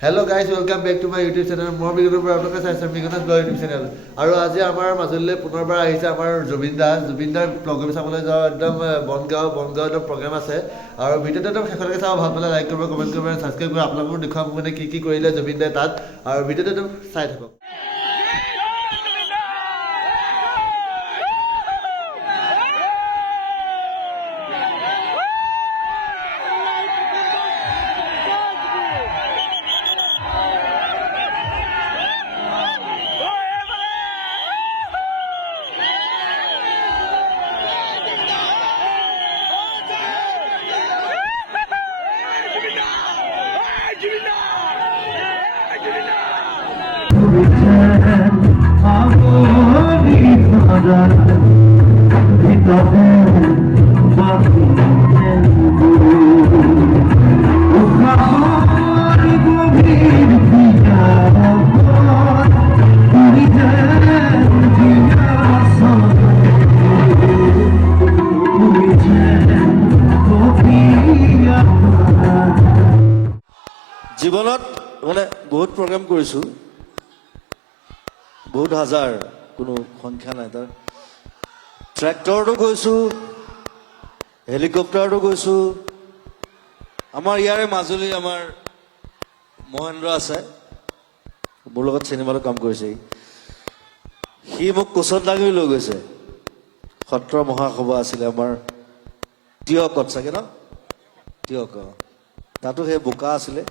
hello' guys welcome back to my YouTube channel মই বিগতৰ পৰা আপোনালোকে চাইছে বিগনাছ ব্লগ ইউটিউব চেনেল আৰু আজি আমাৰ মাজুলীলৈ পুনৰবাৰ আহিছে আমাৰ জুবিনদাৰ প্ৰগ্ৰেম চাবলৈ যোৱা একদম বনগাঁও একদম প্ৰগ্ৰেম আছে আৰু ভিডিঅ'টো একদম শেষলৈকে চাব ভাল পালে লাইক কৰিব কমেণ্ট কৰিব ছাবস্ক্ৰাইব কৰিব আপোনালোকৰ দেখুৱাম মানে কি কৰিলে জুবিনদাই তাত আৰু ভিডিঅ'টো একদম চাই থাকক জীৱনত মানে বহুত প্ৰগ্ৰাম কৰিছোঁ বহুত হাজাৰ কোনো সংখ্যা নাই তাৰ ট্ৰেক্টৰতো গৈছোঁ হেলিকপ্টাৰতো গৈছোঁ আমাৰ ইয়াৰে মাজুলী আমাৰ মহেন্দ্ৰ আছে মোৰ লগত চিনেমাতো কাম কৰিছে সি মোক কোচত দাঙি লৈ গৈছে সত্ৰ মহাসভা আছিলে আমাৰ তিয়কত চাগে ন তিয়ক তাতো সেই বোকা আছিলে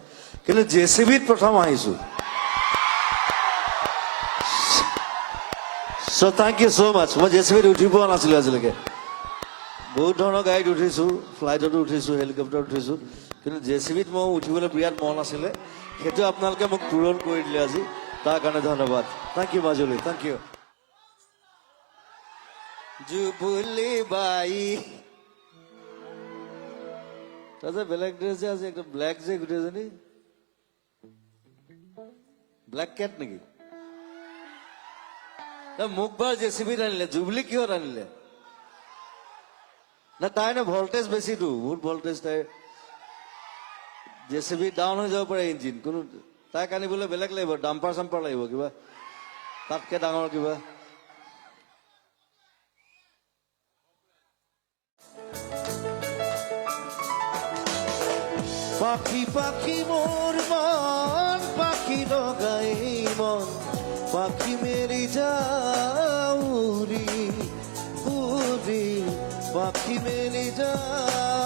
কিন্তু জেচিবিত প্ৰথম আহিছোঁ চ' থেংক ইউ চ' মাছ মই জেচিবিত উঠি পোৱা নাছিলোঁ আজিলৈকে বহুত ধৰণৰ গাড়ীত উঠিছোঁ ফ্লাইটতো উঠিছোঁ হেলিকপ্টাৰত উঠিছোঁ কিন্তু জেচিবিত মই উঠিবলৈ বিৰাট মন আছিলে সেইটো আপোনালোকে মোক পূৰণ কৰি দিলে আজি তাৰ কাৰণে ধন্যবাদ thank you Majuli thank you জুবুলি বাই তাতে বেলেগ ড্ৰেছ যে আজি একদম ব্লেক যে গোটেইজনী ব্লেক কেট নেকি মোক বাৰ জেচিবিত আনিলে জুবলি কিহত আনিলে না তাই নে ভল্টেজ বেছিতো বহুত ভল্টেজ তাই জেচিবি ডাউন হৈ যাব পাৰে ইঞ্জিন কোনো তাইক আনিবলৈ বেলেগ লাগিব ডাম্পাৰ চাম্পাৰ লাগিব কিবা তাতকে ডাঙৰ কিবা পাখি পাখি মোৰ মন পাখি লগাই মন পাখি মেৰি যাও উড়ি উড়ি পাখি মেৰি যাও